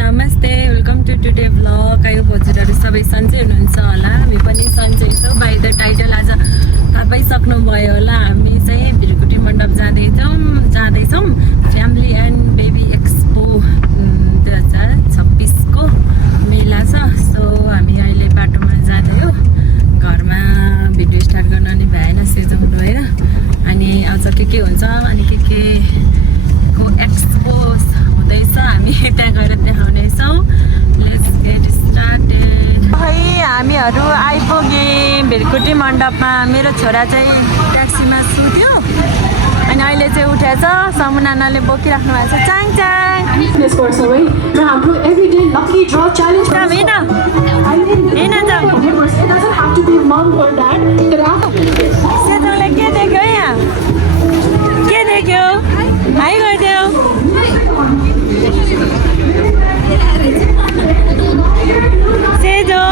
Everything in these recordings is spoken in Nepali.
नमस्ते वेलकम टु टुडे भ्लग आयो हजुरहरू सबै सन्चै हुनुहुन्छ होला हामी पनि सन्चै छौँ बाइ द टाइटल आज थाहा पाइसक्नुभयो होला हामी चाहिँ भिरकुटी मण्डप जाँदैछौँ फ्यामिली एन्ड बेबी एक्सपो 2026 को मेला छ सो हामी अहिले बाटोमा जाँदै हो घरमा भिडियो स्टार्ट गर्न अनि भएन सेजाउँ गएर अनि आज के हुन्छ अनि के को एक्सपो हुँदैछ हामी त्यहाँ गएर देखाउनेछौँ लेट्स गेट स्टार्टेड खै हामीहरू आइपुग्यौँ भिरकुटी मण्डपमा मेरो छोरा चाहिँ ट्याक्सीमा सुत्यो अनि अहिले चाहिँ उठेछ समुनानाले बोकिराख्नु भएको छ चाङ चाङ सेजोले के देख्यो यहाँ के देख्यो हाई गरिदेऊ सेजो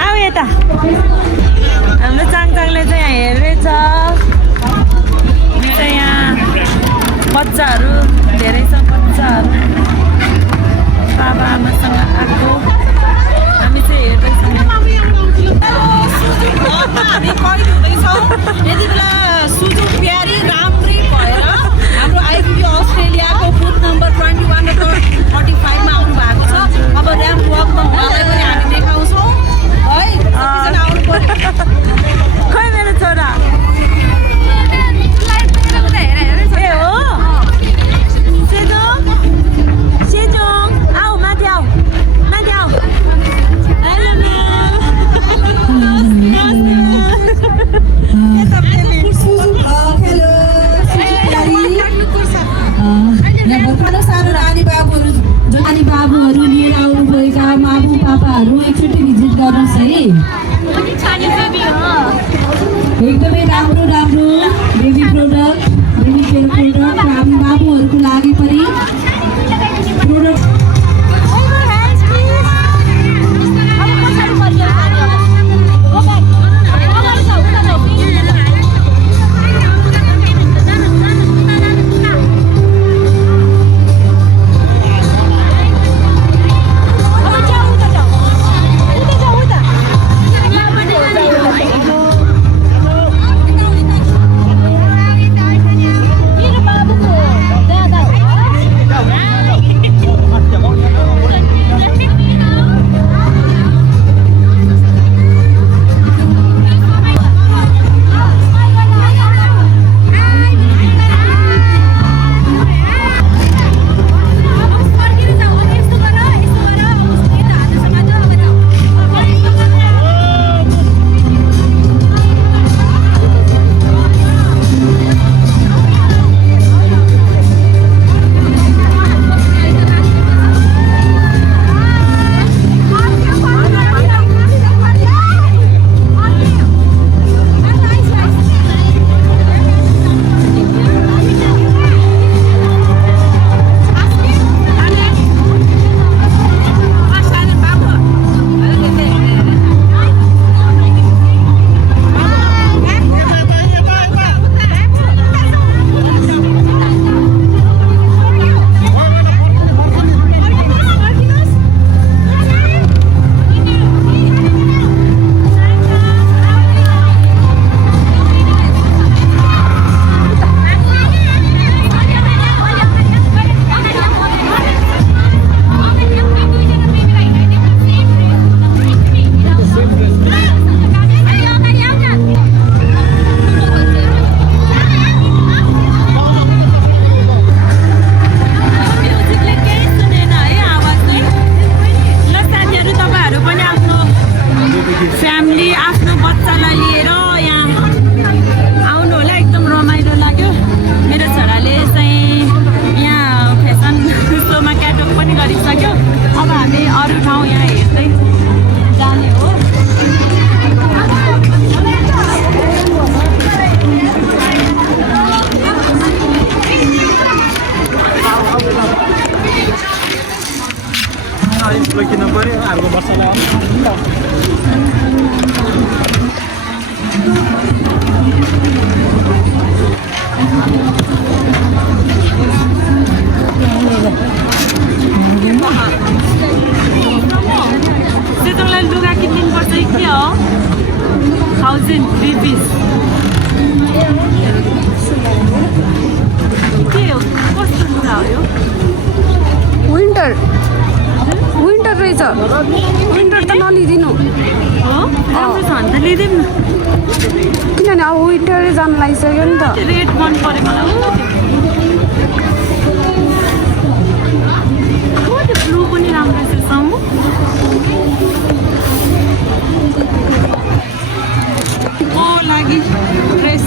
आऊ यता हाम्रो चाङचाङले चाहिँ यहाँ हेर्दैछ चाहिँ यहाँ बच्चाहरू धेरै छ बच्चाहरू बाबा आमासँग आएको हामी चाहिँ हेर्दैछौँ हामी कहिले हुँदैछौँ यति बेला सुजुक प्यारी राम्रै भएर हाम्रो आइपुग्यो अस्ट्रेलियाको बुथ नम्बर 21 र 45 मा आउनु भएको छ अब ऱ्याम्प वकमा उहाँलाई पनि हामी देखाउँछौँ है सबैजना आउनु पर्यो खोइ मेरो छोरा ए हो सेजोङ आऊ माथि आऊ हेलो भर्खर सानो नानी बाबुहरू लिएर आउनुभएका माबु पापाहरू एकचोटि भिजिट गर्नुहोस् है एकदमै राम्रो baby product baby care product आमा बाबुहरूको लागि पनि प्रोडक्ट किन पर्यो अर्को बस्न चिकन 3 पिस के हो कस्तो कुरा हो यो विन्टर रहेछ विन्टर त नलिदिनु हो राम्रो छ भने त लिदिउँ न किनभने अब विन्टरै जानु लागिसक्यो नि त रेड मन पऱ्यो मलाई त्यो ब्लू पनि राम्रो छ सामु लागि ड्रेस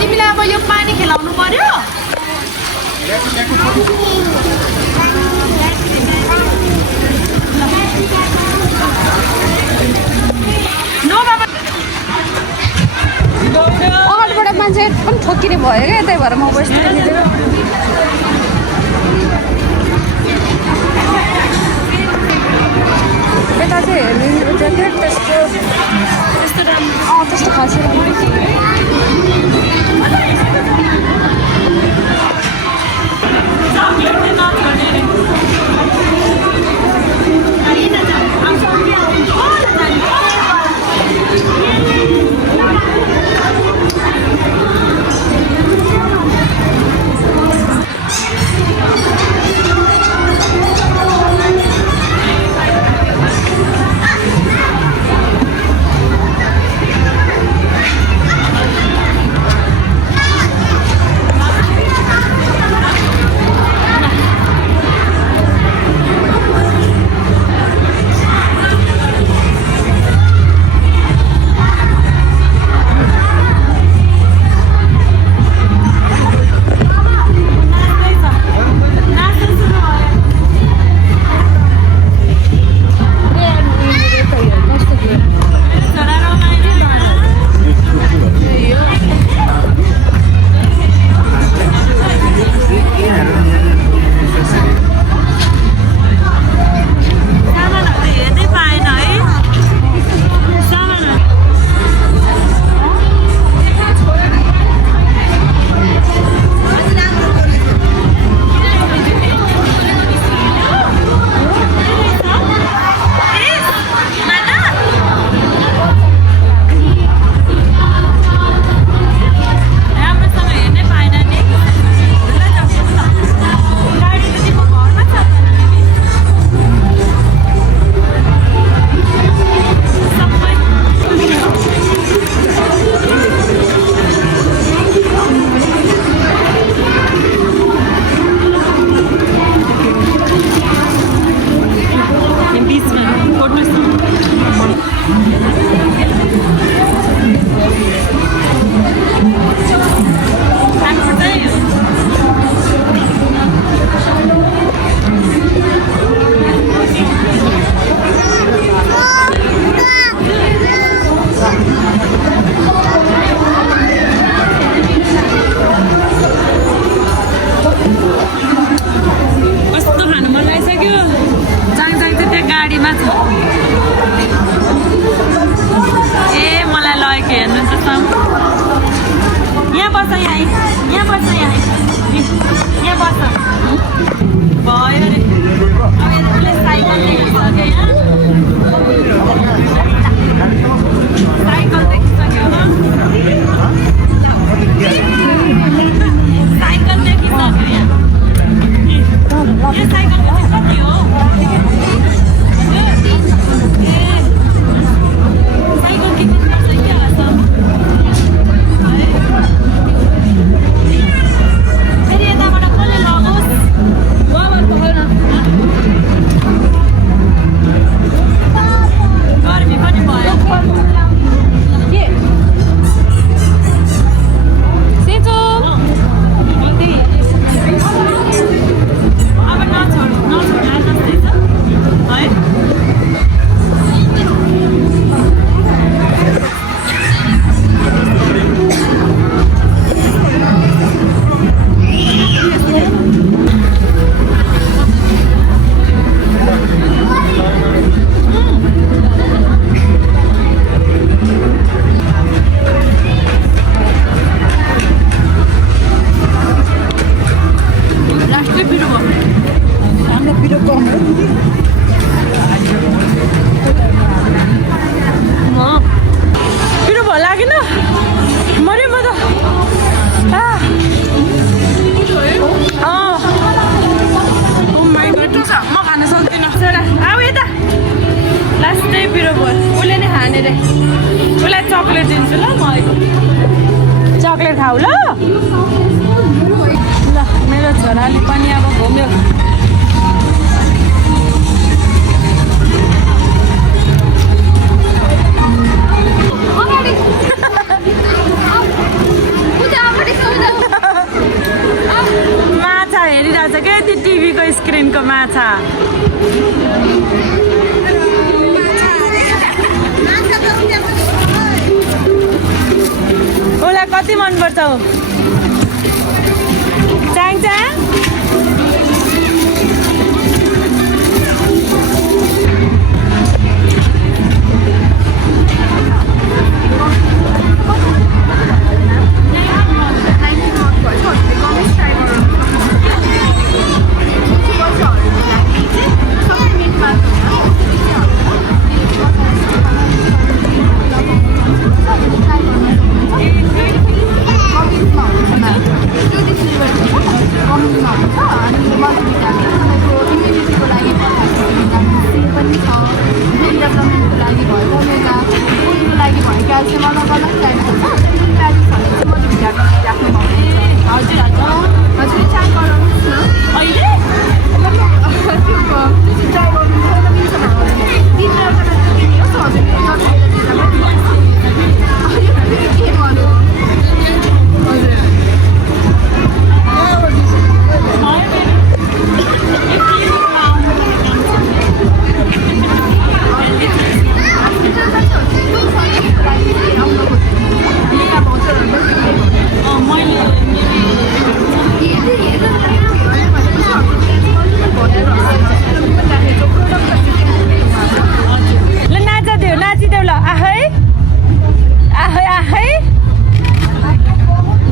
तिमीलाई अब यो पानी खेलाउनु पर्यो अगाडिबाट मान्छे पनि ठोकिने भयो क्या त्यही भएर म बस्दिनँ यता चाहिँ हेर्नु त्यस्तो खासै यहाँ बस्छ यहाँ बस्छ यहाँ बस्छ भयो अरे अब यसले साइकल देखिसक्यो यहाँ साइकल देखिसक्यो साइकल देखिसक्यो यहाँ यो साइकलको चाहिँ कति हो साइकल किन्नु पर्छ के होला फेरि यताबाट कसले लगोस् गर्मी पनि भयो सेचो अब नछोडा जस्तै छ है उसलाई चक्लेट दिन्छु ल म चक्लेट खाऊ ल मेरो छोराले पनि अब घुम्यो माछा हेरिरहेछ क्या त्यो टिभीको स्क्रिनको माछा उसलाई कति मनपर्छ हौ च्याङ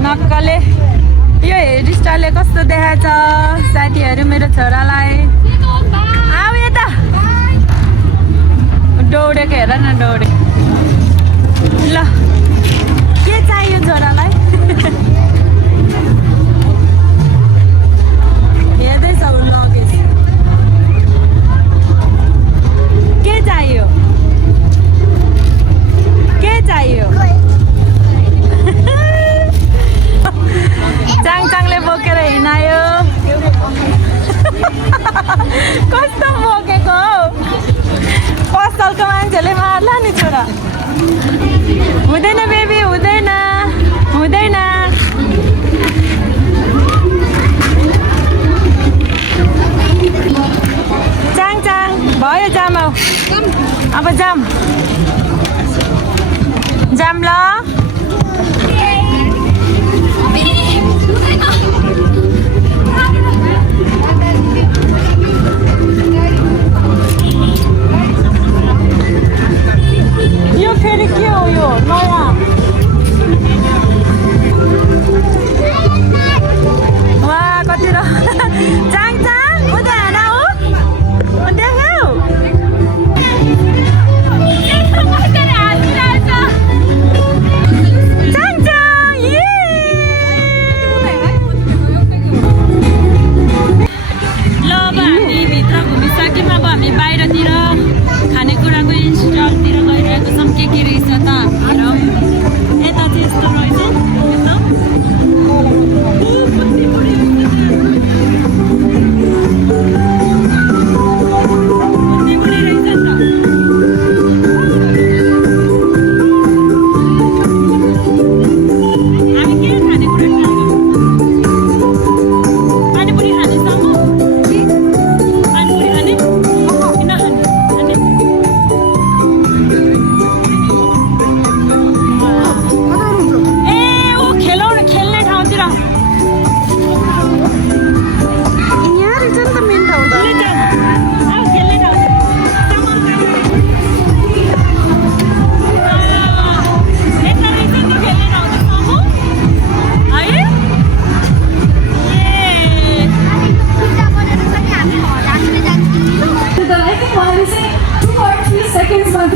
नक्कले यो हेयरस्टाइलले कस्तो देखाएछ साथीहरू मेरो छोरालाई आऊ यता दौडेको हेर न दौडे ल के चाहियो छोरालाई हेर्दैछ उ लगेज के चाहियो च्याङले बोकेर हिँडायो कस्तो बोकेको हौ पसलको मान्छेले मार्ला नि छोरा हुँदैन बेबी हुँदैन च्याङ भयो जाम अब जाम ल यो फेरि के हो यो नयाँ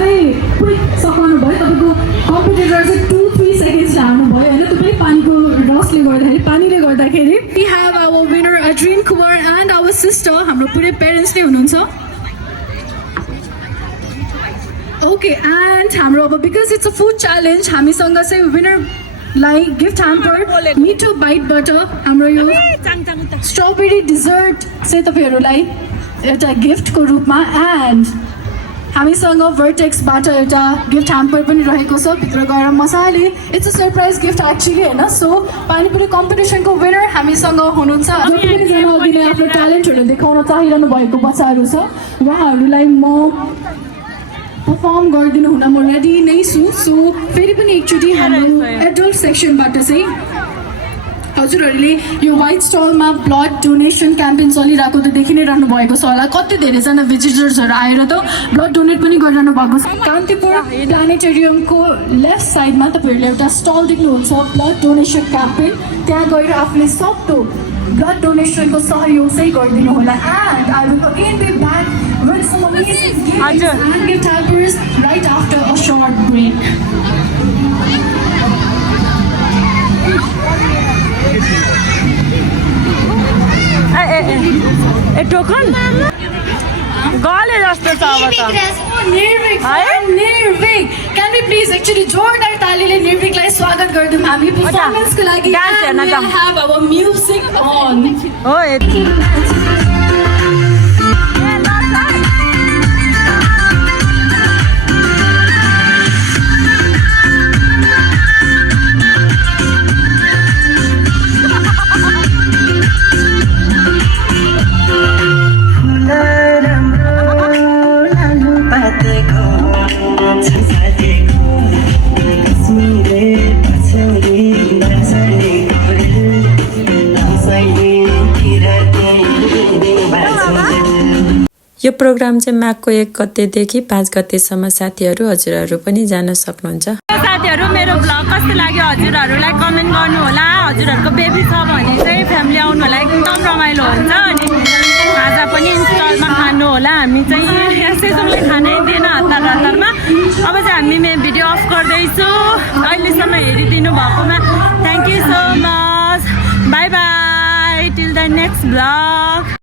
चाहिँ पुरै सघाउनु भयो तपाईँको कम्पिटिटर चाहिँ 2-3 सेकेन्ड्स हार्नु भयो होइन त्यो पनि पानीको रसले गर्दाखेरि पानीले गर्दाखेरि we have our winner Adrin Kumar and our sister हाम्रो पुरै पेरेन्ट्स नै हुनुहुन्छ ओके एन्ड हाम्रो अब because it's a food challenge हामीसँग चाहिँ विनरलाई गिफ्ट ह्याम्पर मिठो बाइटबाट हाम्रो यो स्ट्रबेरी डिजर्ट चाहिँ तपाईँहरूलाई एउटा गिफ्टको रूपमा एन्ड हामीसँग भर्टेक्सबाट एउटा गिफ्ट ह्याम्पर पनि रहेको छ भित्र गएर मजाले it's a surprise gift actually होइन सो पानीपुरी कम्पिटिसनको विनर हामीसँग हुनुहुन्छ जति पनि जना अघिले आफ्नो ट्यालेन्टहरू देखाउन चाहिरहनु भएको बच्चाहरू छ उहाँहरूलाई म पर्फर्म गरिदिनु हुन म रेडी नै छु सो फेरि पनि एकचोटि हाम्रो एडल्ट सेक्सनबाट चाहिँ हजुरहरूले यो वाइट स्टलमा ब्लड डोनेसन क्याम्पेन चलिरहेको त देखि नै रहनु भएको छ होला कति धेरैजना भिजिटर्सहरू आएर त ब्लड डोनेट पनि गरिरहनु भएको छ कान्तिपुर प्लानेटेरियमको लेफ्ट साइडमा तपाईँहरूले एउटा स्टल देख्नुहुन्छ ब्लड डोनेसन क्याम्पेन त्यहाँ गएर आफूले सक्दो ब्लड डोनेसनको सहयोग चाहिँ गरिदिनु होला and I will again be back with some amazing gifts and gift hampers right after a short break. A token गले जस्तो छ अब त निर्भिक can we please actually जोरदार तालीले निर्भिकलाई स्वागत गर्छौं हामी परफर्मेन्सको लागि and we have our music on हो यो प्रोग्राम चाहिँ माघको 1 गतेदेखि 5 गतेसम्म साथीहरू हजुरहरू पनि जान सक्नुहुन्छ साथीहरू मेरो ब्लग कस्तो लाग्यो हजुरहरूलाई कमेन्ट गर्नु होला हजुरहरूको बेबी छ भने चाहिँ फ्यामिली आउनु होला एकदम रमाइलो हुन्छ अनि खाजा पनि इन्स्टलमा खानु होला हामी चाहिँ सेजोङले खानै दिएन हतार हतारमा अब चाहिँ हामी भिडियो अफ गर्दैछु अहिलेसम्म हेरिदिनु भएकोमा thank you so much by by till the next blog